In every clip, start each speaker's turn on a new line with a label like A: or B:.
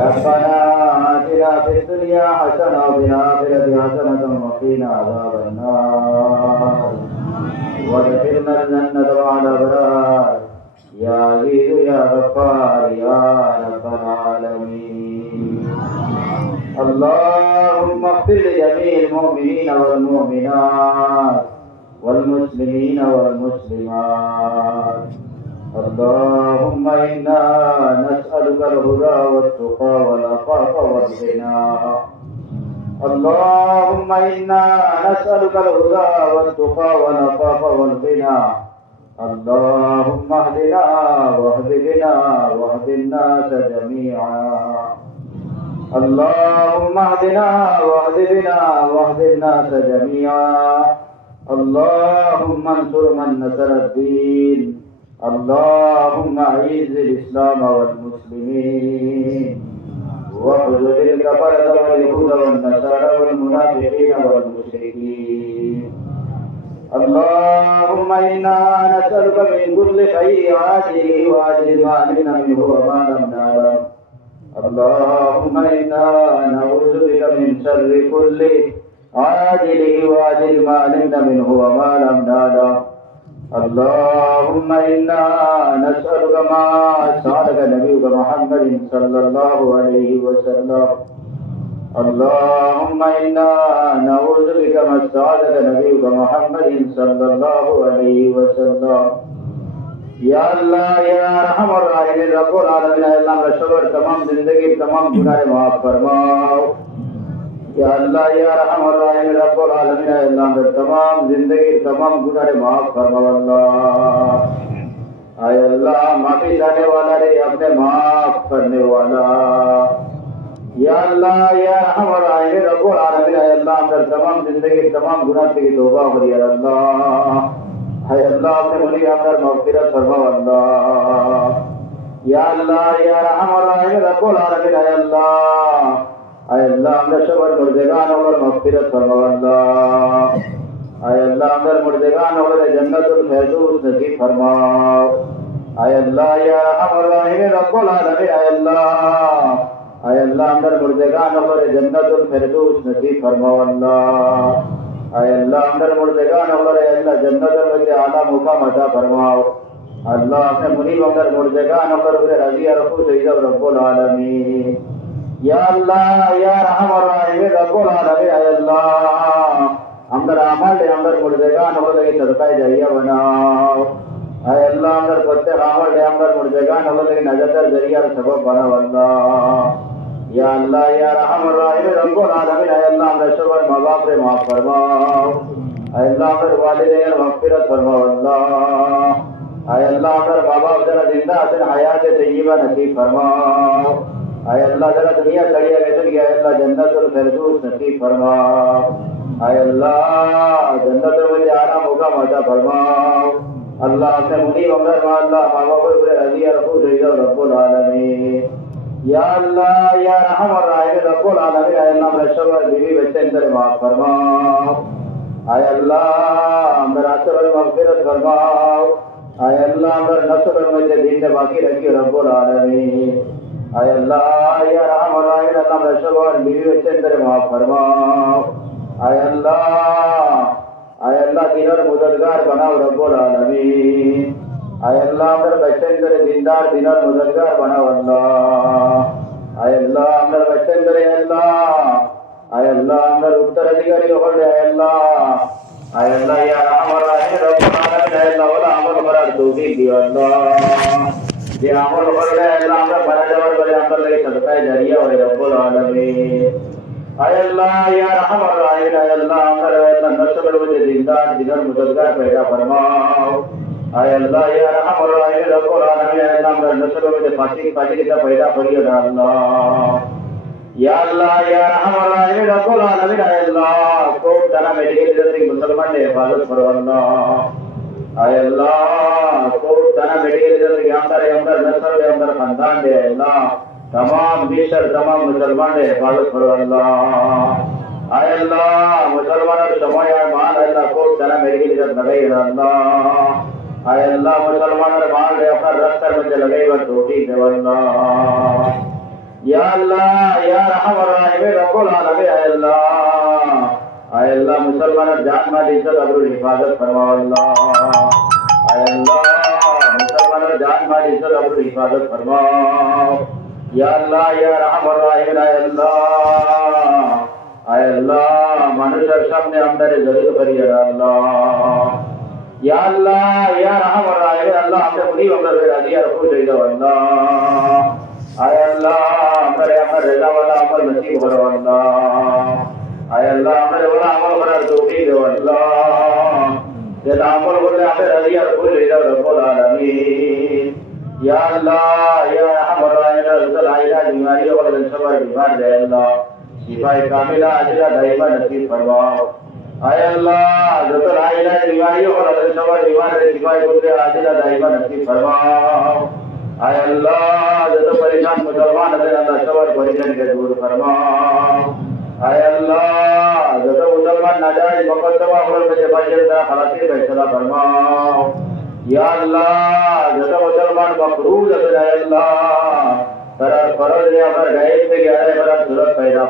A: ربنا آتنا في الدنيا حسنة وفي الآخرة حسنة وقنا عذاب النار. وادخلنا الجنة مع الأبرار يا عزيز يا غفار يا رب العالمين. اللهم اغفر لجميع المؤمنين والمؤمنات والمسلمين والمسلمات. اللهم إنا نسألك الهدى والتقى والعفاف والغنى. اللهم إنا نسألك الهدى والتقى والعفاف والغنى. اللهم اهدنا واهد بنا واهد الناس جميعا. اللهم اهدنا واهد بنا واهد الناس جميعا. اللهم انصر من نصر الدين. اللهم اعز الإسلام والمسلمين. واخذل الكفرة واليهود والنصارى والمنافقين والمشركين. اللهم إنا نسألك من كل خير عاجله واجل ما علمنا منه وما لم نعلم. اللهم إنا نعوذ بك من شر كل عاجله واجل ما علمنا منه وما لم نعلم. اللهم إنا نسألك ما سألك نبيك محمد صلى الله عليه وسلم اللهم إنا نعوذ بك ما سألك نبيك محمد صلى الله عليه وسلم یا اللہ یا رحم الراحمین رب العالمین اللہ ہمارا شبر تمام زندگی تمام گناہ معاف فرماؤ یا اللہ یا رحم الرحیم رب العالمین اللہ میرے تمام زندگی تمام گناہ معاف فرما اللہ اے اللہ معافی چاہنے والا رے اپنے معاف کرنے والا یا اللہ یا رحم الرحیم رب العالمین اے اللہ میرے تمام زندگی تمام گناہ سے توبہ کری یا اللہ اے اللہ اپنے مجھے اپنا مغفرت فرما اللہ یا اللہ یا رحم الرحیم رب العالمین اے اللہ اے اللہ ہمیں شبر مردگان اور مغفرت فرما اللہ اے اللہ ہمیں مردگان اور جنت الفیضوس نصیب فرما اے اللہ یا رحم الرحیم رب العالمین اے اللہ۔ اے اللہ ہمیں مردگان اور جنت الفیضوس نصیب فرما اللہ اے اللہ ہمیں مردگان اور اے اللہ جنت الفیض اعلی مقام عطا فرماؤ۔ اللہ ہمیں منیب اندر مردگان اور رضی رفو سید رب العالمین۔ আমরা আমলে আমরা মুর্দেগান হলে সদকায় জারিয়া বানাও। আয় আল্লাহ আমরা প্রত্যেক আমলে আমরা মুর্দেগান হলে নাজাতের জারিয়ার সবব বানাও আল্লাহ। ইয়া আল্লাহ, ইয়া রহমান রাহিম রব্বুল আলামিন, আয় আল্লাহ আমরা সবার মা বাপ রে মাফ ফরমাও। আয় আল্লাহ আমরা ওয়ালিদাইয়ের মাগফিরাত ফরমাও আল্লাহ। আয় আল্লাহ আমরা বাবা যারা জিন্দা আছেন, হায়াতে তাইয়্যিবা নসিব ফরমাও। है अल्लाह जरा दुनिया चढ़िया वेतन गया अल्लाह जन्नतुल फिरदौस नसीब फरमाओ। है अल्लाह जन्नतुल में आना मौका मज़ा फरमाओ। अल्लाह अपने मुनी मगर मा, अल्लाह माँ बाप रे रज़ी रफू जईदा रब्बुल आलमीन। या अल्लाह, या रहम और राहिम, रब्बुल आलमीन आय अल्लाह मेरे सबर बीवी बच्चे अंदर माफ़ फरमाओ। आय अल्लाह, मेरा सबर मगफिरत फरमाओ। आय अल्लाह, मेरे नस्ल में से दीन बाकी रखी रब्बुल आलमीन। आय अल्लाह या रहम और राहिम अल्लाह मेरे सबर बीवी बच्चे अंदर माफ फरमाओ आय अल्लाह आय अल्लाह दिनर मुददगार बनाओ रब्बुल आलमीन आय अल्लाह मेरे बच्चे अंदर दीनदार दिनर मुददगार बनाओ अल्लाह आय अल्लाह मेरे बच्चे अंदर है अल्लाह आय अल्लाह मेरे उत्तराधिकारी हो गए अल्लाह आय अल्लाह या हमारा है रब्बुल आलमीन है अल्लाह वाला अमल करार तौफीक दियो अल्लाह যে আমল করলে আমরা মারা যাওয়ার পরে আমরা লাগে সদকায় জারিয়া হয়ে রব্বুল আলামিন। আয় আল্লাহ, ইয়া রহমান রাহিম, আয় আল্লাহ, আমরা আল্লাহ নশ্বর বুঝে জিন্দা জীবন মুদদগার পেদা ফরমাও। আয় আল্লাহ, ইয়া রহমান রাহিম, রব্বুল আলামিন, আয় আল্লাহ, আমরা নশ্বর বুঝে ফাঁসি ফাঁসি দিতে পেদা করিও না, আল্লাহ। ইয়া আল্লাহ, ইয়া রহমান রাহিম, রব্বুল আলামিন, আয় আল্লাহ কোপ তারা अल्लाह तमाम मिशन तमाम मुसलमान हिफाजत करो अल्लाह आए अल्लाह मुसलमान समय मान अल्लाह को तेरा मेरे की इज्जत लगाई अल्लाह आए अल्लाह मुसलमान मान ले अपना रस्ता में लगाई और टोटी दे अल्लाह या अल्लाह या रहम और रहीम रब्बुल आलमीन आए अल्लाह आए अल्लाह मुसलमान जान माल इज्जत अब्रुल हिफाजत फरमा अल्लाह आए अल्लाह মাল ইজ্জত আবরুর হিফাজত ফরমাও। ইয়া আল্লাহ, ইয়া রাহমান রাহিম আয় আল্লাহ। আয় আল্লাহ, মানুষের সামনে আমাদের জড়িত করিয়ে আল্লাহ। ইয়া আল্লাহ, ইয়া রাহমান রাহিম আল্লাহ, আমরা বলি, আমরা রাজি আর খুশ হয়ে যাও আল্লাহ আয় আল্লাহ, আমরা আমার রেজা ওয়ালা আমল নসিব করো আল্লাহ আয় আল্লাহ, আমরা ওলা আমল করার তৌফিক দাও আল্লাহ যেটা আমল করলে আমরা খুশ হয়ে যাও রব্বুল আলামিন। ইয়া আল্লাহ, ইয়া রাহমান রাহিম রসুল আইলা বিমারি ওয়ালা সবার বিমার দে আল্লাহ। শিফায়ে কামিলা আজরা দাইমা নসিব ফরমাও আয় আল্লাহ, যত লাইলা বিমারি ওয়ালা সবার বিমার দে শিফায়ে করতে আজরা দাইমা নসিব ফরমাও আয় আল্লাহ, যত পরেশান মুসলমান আছেন আল্লাহ সবার পরিজনকে দূর ফরমাও আয় যত মুসলমান নাজায়েজ মুকদ্দমা হলো মেরে বাজের দা খালাসি ফয়সালা ফরমাও ইয়া আল্লাহ, যত মুসলমান মকরুজ আছেন আয় আল্লাহ। তারা ফরজ রে, আমার গায়েব থেকে আরে বড় সুরত ইয়া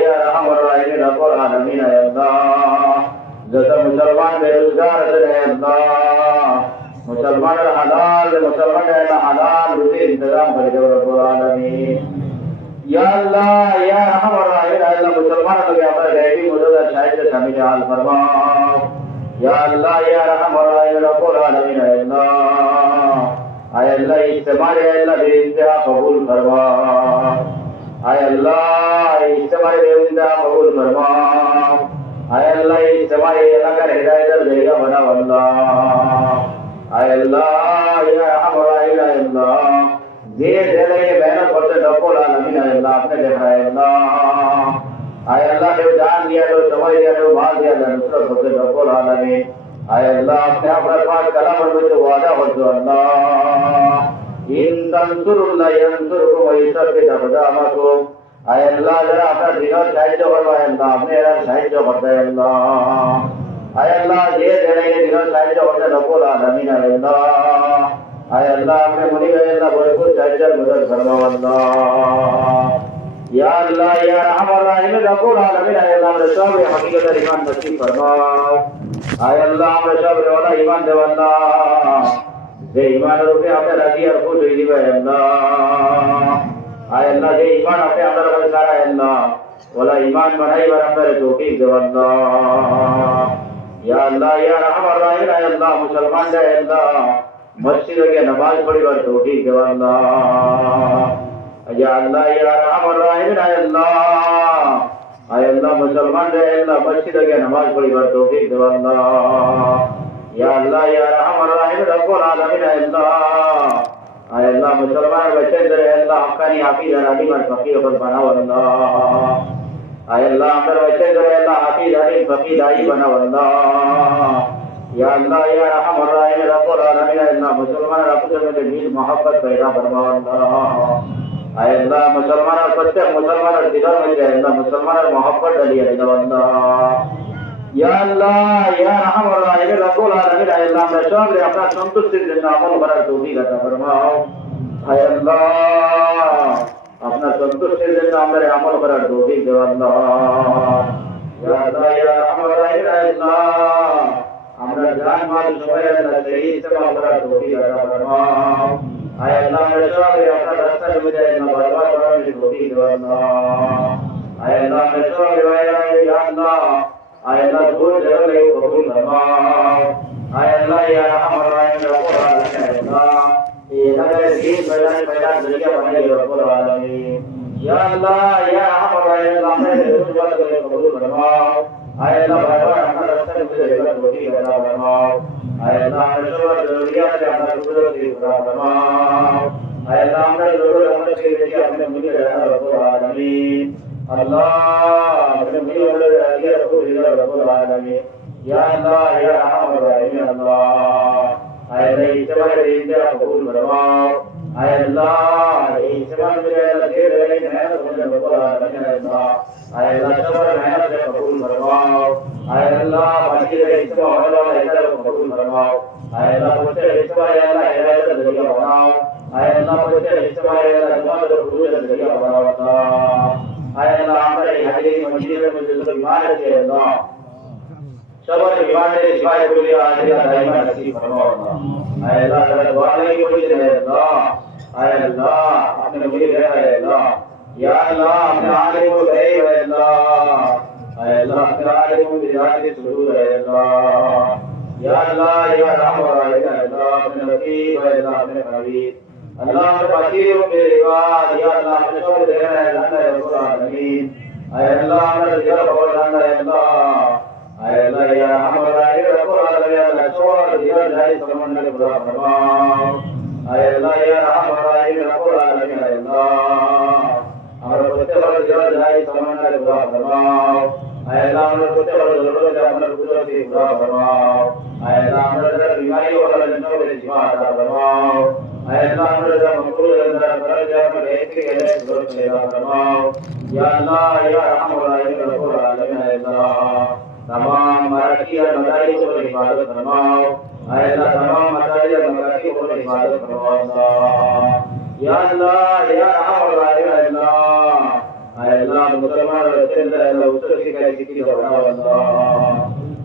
A: ইয়া আল্লাহ। যত মুসলমান বেরোজগার আলামিন। ইয়া আল্লাহ, ইয়া রহমান রাহিম আল্লাহ, মুসলমান লোকে আমরা গায়বী মুজুদ শাহিদ শামিল হাল ফরমাও ইয়া আল্লাহ, ইয়া রহমান রাহিম রব্বুল আলামিন আল্লাহ। আয় আল্লাহ ইস্তেমারে আল্লাহ বেইন্তহা কবুল ফরমাও। আয় আল্লাহ ইস্তেমারে বেইন্তহা কবুল ফরমাও। আয় আল্লাহ ইস্তেমারে এলাকার হিদায়াতের জায়গা বানাও আল্লাহ। আয় আল্লাহ ইয়া आय अल्लाह ने जान दिया तो समझ दिया तो माल दिया तो नुसरत होते रब्बुल आलमीन आय अल्लाह अपने अपना पास कलम और मुझे वादा हो जो अल्लाह इन तंसुरुल्लाह यंसुरकुम व युसब्बित अकदामकुम आय अल्लाह जरा अपना दिनों साहित्य करवाए अल्लाह अपने जरा साहित्य करते अल्लाह आय अल्लाह ये देने के दिनों साहित्य करते रब्बुल आलमीन अल्लाह आय अल्लाह अपने मुनि अल्लाह भरपूर साहित्य मदद फरमाओ अल्लाह মদদ ফরমাও আল্লাহ ইয়া আল্লাহ ইয়া রহমান রাহিম রব্বুল আলামিন আয় আল্লাহ আমরা সব হকিকতের ঈমান নসিব ফরমাও আয় আল্লাহ আমরা সব ওলা ঈমান দেব আল্লাহ যে ঈমানের উপরে আপনি রাজি আর খুশ হয়ে দিবে আল্লাহ আয় আল্লাহ যে ঈমান আপনি আমাদের কাছে সারা আল্লাহ ওলা ঈমান বানাইবার আমাদের তৌফিক দেব আল্লাহ ইয়া আল্লাহ ইয়া রহমান মুসলমান দে আল্লাহ পড়িবার তৌফিক দেব ইয়া আল্লাহ ইয়া রহমান রাহিম আয় আল্লাহ। আয় আল্লাহ মুসলমান রে আল্লাহ মসজিদে গিয়ে নামাজ পড়িবার তৌফিক দেব আল্লাহ। ইয়া আল্লাহ, ইয়া রহমান রাহিম রব্বুল আলামিন, আয় আল্লাহ। আয় আল্লাহ, মুসলমান বাচ্চাদের আল্লাহ, হকানি, হাফিজ, আর আলিম আর ফকির হল বানাও আল্লাহ। আয় আল্লাহ, আমার বাচ্চাদের আল্লাহ, হাফিজ আলিম ফকির দাই বানাও আল্লাহ। ইয়া আল্লাহ, ইয়া রহমান রাহিম রব্বুল আলামিন, আয় আল্লাহ মুসলমান আপনাদের মধ্যে মিল, মোহাব্বত পয়দা ফরমাও আল্লাহ মুসলমানের প্রত্যেক মুসলমানের দিলের মধ্যে আল্লাহ মুসলমানের মহব্বত ডালিয়ে দিল আল্লাহ ইয়া আল্লাহ, ইয়া রহমান রাহিম রব্বুল আলামিন, আল্লাহ, আমরা সব রে আপনার সন্তুষ্টির জন্য আমল করার তৌফিক আতা ফরমাও। আয় আল্লাহ, আপনার সন্তুষ্টির জন্য আমরা আমল করার তৌফিক দেও আল্লাহ। ইয়া আল্লাহ, ইয়া রহমান রাহিম আল্লাহ। আমরা জান মাল সবাই আয় আল্লাহ আমরা সব রে আপনার রাস্তার মধ্যে আল্লাহ বরবাদ করার তৌফিক দেও আল্লাহ আয় আল্লাহ আমরা সব রে ইয়া আল্লাহ আয় আল্লাহ দূর জগলে কবুল ফরমাও আয় আল্লাহ ইয়া রহমান রাহিম রব্বুল আলামিন আয় আল্লাহ ये नगर दीन बयान बयान जरिया बने रब्बुल आलमीन या अल्लाह या रहमान रहीम अल्लाह ने दुआ करे कबूल फरमाओ आय अल्लाह बाबा हमारा रास्ता में मुझे जगत रोटी बना फरमाओ يا الله يا أرحم الراحمين الله أيها الإخوة الذين آمنوا يا الله سبحان الله كثير لك نعمة من البقرة من الله يا الله سبحان نعمة قبول مرماو يا الله بشير إسماء الله يا الله قبول مرماو يا الله بشير إسماء يا الله يا الله تدريك مرماو يا الله بشير إسماء يا الله ما تدريك تدريك مرماو الله يا الله عمل هذه مجيء من الإيمان يا الله شبر الإيمان يا شباب كل هذه الأيمان نصيب مرماو الله يا الله يا الله احنا منير يا الله يا الله احنا عالم الغيب يا الله يا الله احنا عالم بذات الصدور يا الله يا الله يا رحمة يا الله من رقيب يا الله من حبيب الله فقير بالعباد يا الله من شر يا الله يا رب العالمين يا الله من الجرب والحمد يا الله يا الله يا رحمة يا رب العالمين يا الله شوار يا الله يا سلمان يا رب العالمين शोर दिया जाए समन के बुरा फरमाओ आय अल्लाह या रहमान या रब्बुल आलमीन आय अल्लाह हमारे बच्चे वाले दिया जाए समन के बुरा फरमाओ आय अल्लाह हमारे बच्चे वाले जरूरत है हमारे कुदरत की बुरा फरमाओ आय अल्लाह हमारे अंदर बीमारी वाला जन्नत के शिफा अता फरमाओ आय अल्लाह हमारे अंदर मकरूर के अंदर फर्ज है हमारे एक के लिए जरूरत लेगा फरमाओ या अल्लाह या रहमान या रब्बुल आलमीन आय अल्लाह तमाम मराठी और मदारी को इबादत फरमाओ Allah tamam masail dan marakib untuk ibadat berwasa. Ya Allah, ya Rahman Rahim Allah. Allah Musliman Rasul Allah Usul Sikha Sikhi berwasa.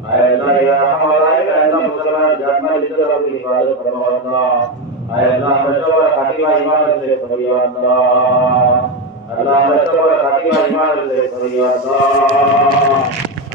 A: Allah ya Rahman Rahim Allah Musliman Jangan Lidah Rabbi ibadat berwasa. Allah Rasul Fatimah ibadat berwasa. Allah Rasul Fatimah ibadat berwasa.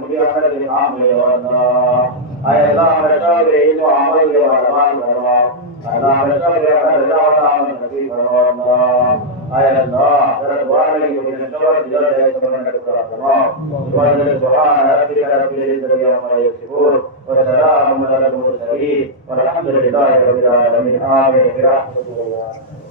A: முடியாமல் நாமலே வந்தா எல்லா வெட்டாவிரையும் ஆமையிலே வரவாய் வருவா எல்லா வெட்டாவிரையும் எல்லாவதாம் நபி வரவாண்டா அயலந்தா அதற்கு வாழ்வை நின்றோடு ஜோட தேசம் நடக்கிறார்களோ இவர்கள் சுகான அரபிய அரபியில் தெரியாமல் யோசிப்போர் ஒரு சரா அம்மன் ஒரு சரி ஒரு அஹமதுல்லாஹி ரபில் ஆலமீன் ஆமீன்